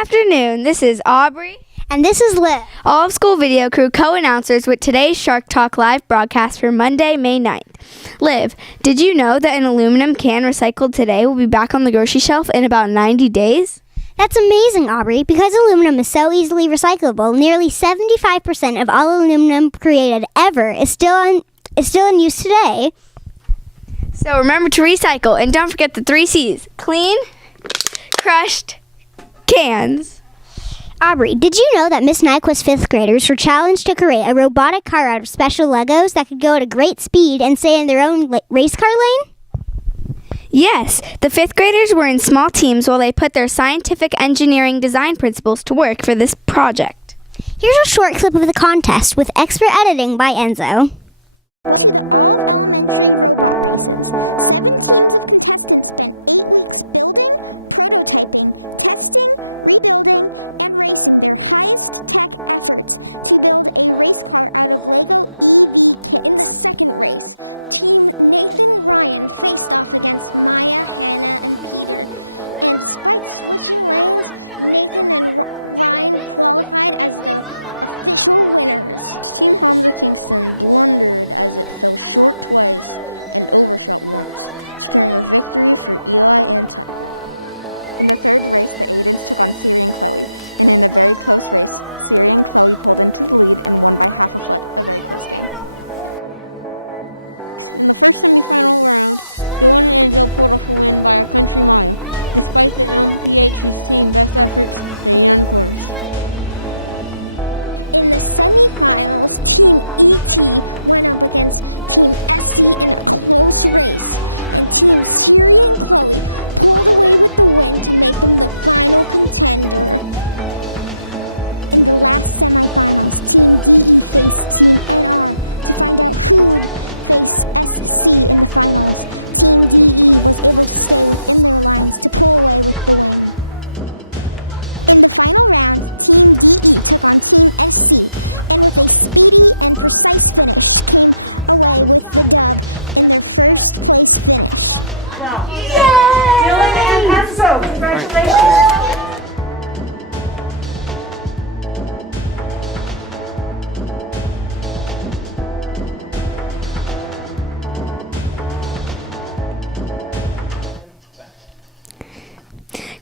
afternoon. This is Aubrey. And this is Liv. All of School Video Crew co-announcers with today's Shark Talk live broadcast for Monday, May 9th. Liv, did you know that an aluminum can recycled today will be back on the grocery shelf in about 90 days? That's amazing, Aubrey. Because aluminum is so easily recyclable, nearly 75% of all aluminum created ever is still in use today. So remember to recycle, and don't forget the 3 C's. Clean, crushed, cans. Aubrey, did you know that Miss Nyquist's 5th graders were challenged to create a robotic car out of special Legos that could go at a great speed and stay in their own race car lane? Yes, the 5th graders were in small teams while they put their scientific engineering design principles to work for this project. Here's a short clip of the contest with expert editing by Enzo.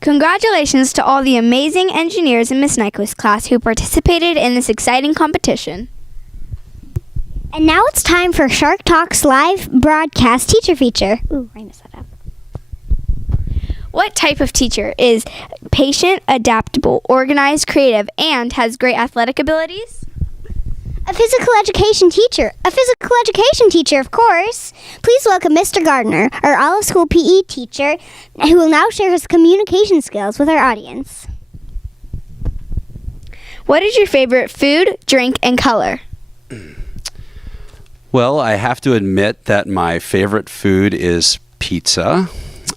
Congratulations to all the amazing engineers in Miss Nyquist's class who participated in this exciting competition. And now it's time for Shark Talk's live broadcast teacher feature. Ooh, I messed that up. What type of teacher is patient, adaptable, organized, creative, and has great athletic abilities? A physical education teacher. A physical education teacher, of course. Please welcome Mr. Gardner, our all-of-school PE teacher, who will now share his communication skills with our audience. What is your favorite food, drink, and color? Well, I have to admit that my favorite food is pizza.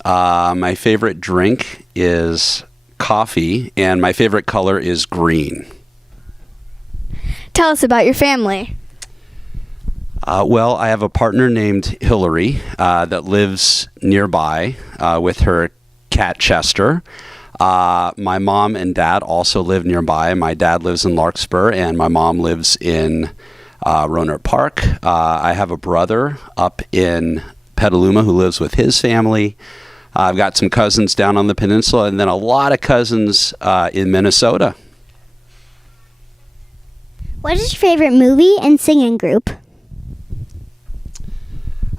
My favorite drink is coffee, and my favorite color is green. Tell us about your family. Well, I have a partner named Hillary that lives nearby with her cat Chester. My mom and dad also live nearby. My dad lives in Larkspur, and my mom lives in Rohnert Park. I have a brother up in Petaluma who lives with his family. I've got some cousins down on the peninsula, and then a lot of cousins in Minnesota. What is your favorite movie and singing group?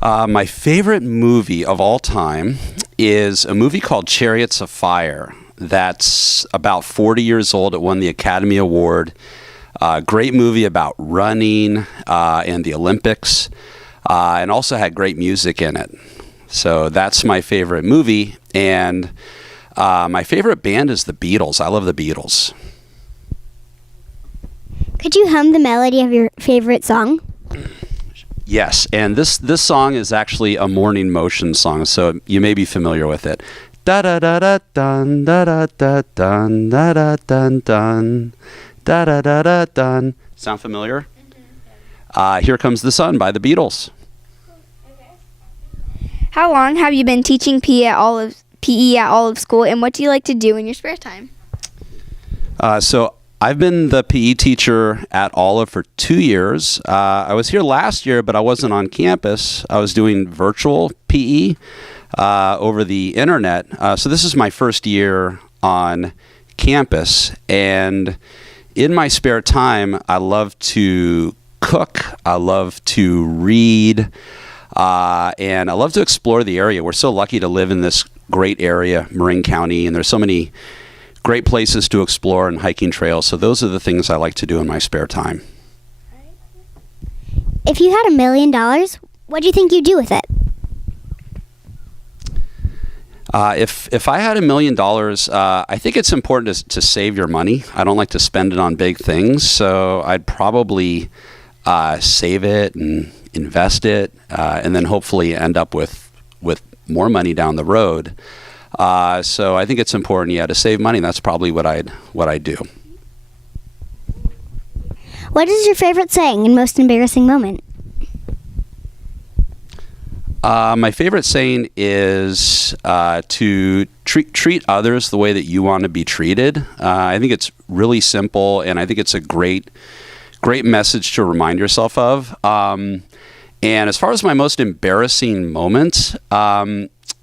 My favorite movie of all time is a movie called Chariots of Fire. That's about 40 years old. It won the Academy Award. Great movie about running and the Olympics, and also had great music in it. So that's my favorite movie. And my favorite band is the Beatles. I love the Beatles. Could you hum the melody of your favorite song? Yes, and this song is actually a morning motion song, so you may be familiar with it. Da da da da dun da da da dun da da dun dun da da da da dun. Sound familiar? Here Comes the Sun by the Beatles. How long have you been teaching PE at Olive School, and what do you like to do in your spare time? So I've been the PE teacher at Olive for 2 years. I was here last year, but I wasn't on campus. I was doing virtual PE over the internet. So this is my first year on campus. And in my spare time, I love to cook. I love to read. And I love to explore the area. We're so lucky to live in this great area, Marin County, and there's so many great places to explore and hiking trails. So those are the things I like to do in my spare time. If you had $1 million, what do you think you'd do with it? If I had $1 million, I think it's important to save your money. I don't like to spend it on big things, so I'd probably save it and invest it, and then hopefully end up with more money down the road. So I think it's important, to save money. That's probably what I'd do. What is your favorite saying and most embarrassing moment? My favorite saying is to treat others the way that you want to be treated. I think it's really simple, and I think it's a great message to remind yourself of. And as far as my most embarrassing moment,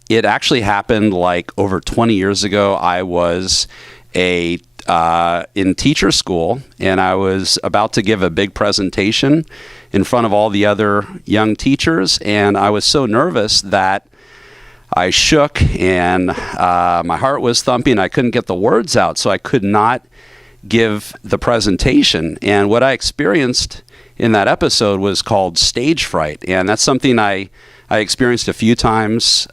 it actually happened like over 20 years ago. I was in teacher school, and I was about to give a big presentation in front of all the other young teachers, and I was so nervous that I shook, and my heart was thumping. I couldn't get the words out, so I could not give the presentation. And what I experienced in that episode was called stage fright, and that's something I experienced a few times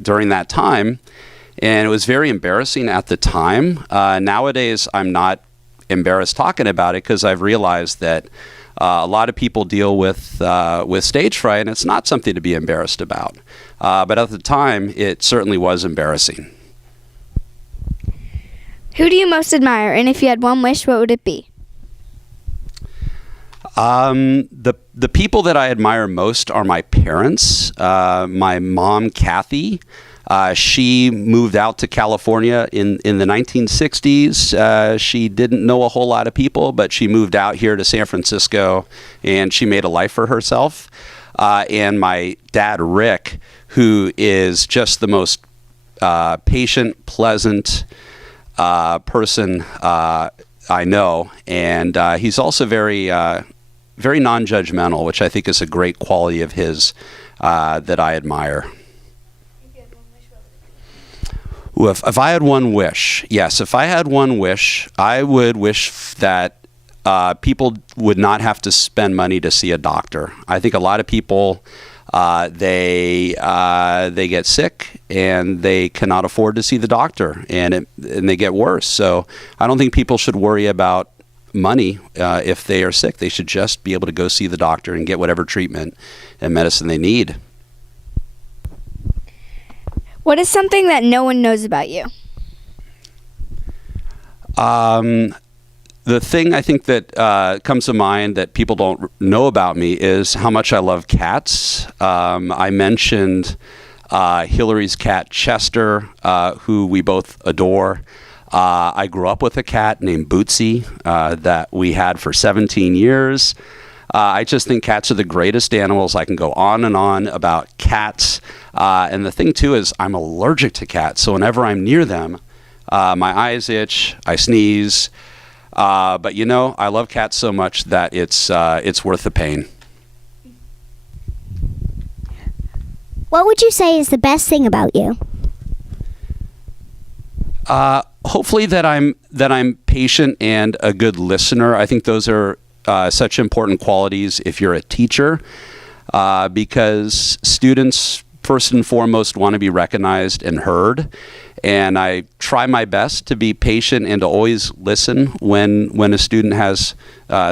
during that time, and it was very embarrassing at the time. Nowadays, I'm not embarrassed talking about it because I've realized that a lot of people deal with stage fright, and it's not something to be embarrassed about. But at the time, it certainly was embarrassing. Who do you most admire, and if you had one wish, what would it be? The people that I admire most are my parents. My mom, Kathy, she moved out to California in the 1960s. She didn't know a whole lot of people, but she moved out here to San Francisco, and she made a life for herself. And my dad, Rick, who is just the most patient, pleasant person I know, and he's also very non-judgmental, which I think is a great quality of his that I admire. If I had one wish, yes, if I had one wish, I would wish that people would not have to spend money to see a doctor. I think a lot of people, they get sick and they cannot afford to see the doctor, and they get worse. So I don't think people should worry about money if they are sick. They should just be able to go see the doctor and get whatever treatment and medicine they need. What is something that no one knows about you? The thing I think that comes to mind that people don't know about me is how much I love cats. I mentioned Hillary's cat, Chester, who we both adore. I grew up with a cat named Bootsy that we had for 17 years. I just think cats are the greatest animals. I can go on and on about cats. And the thing, too, is I'm allergic to cats. So whenever I'm near them, my eyes itch, I sneeze. But, I love cats so much that it's worth the pain. What would you say is the best thing about you? Hopefully that I'm patient and a good listener. I think those are such important qualities if you're a teacher, because students first and foremost want to be recognized and heard. And I try my best to be patient and to always listen when a student has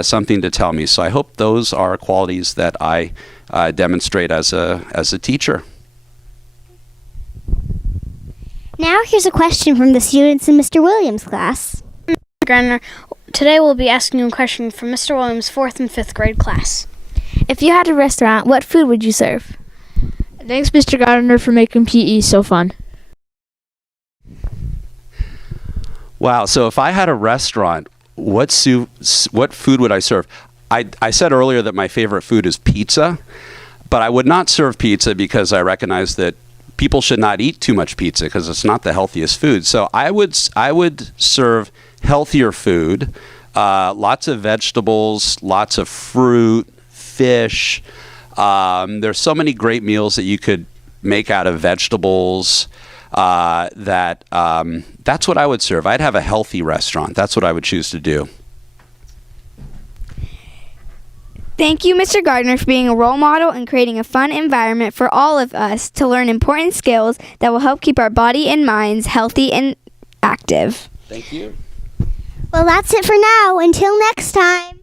something to tell me. So I hope those are qualities that I demonstrate as a teacher. Now here's a question from the students in Mr. Williams' class. Gardner, today we'll be asking you a question from Mr. Williams' 4th and 5th grade class. If you had a restaurant, what food would you serve? Thanks, Mr. Gardner, for making PE so fun. Wow. So if I had a restaurant, what food would I serve? I said earlier that my favorite food is pizza, but I would not serve pizza because I recognize that people should not eat too much pizza because it's not the healthiest food. So I would serve healthier food, lots of vegetables, lots of fruit, fish. There's so many great meals that you could make out of vegetables. That's what I would serve. I'd have a healthy restaurant. That's what I would choose to do. Thank you, Mr. Gardner, for being a role model and creating a fun environment for all of us to learn important skills that will help keep our body and minds healthy and active. Thank you. Well, that's it for now. Until next time.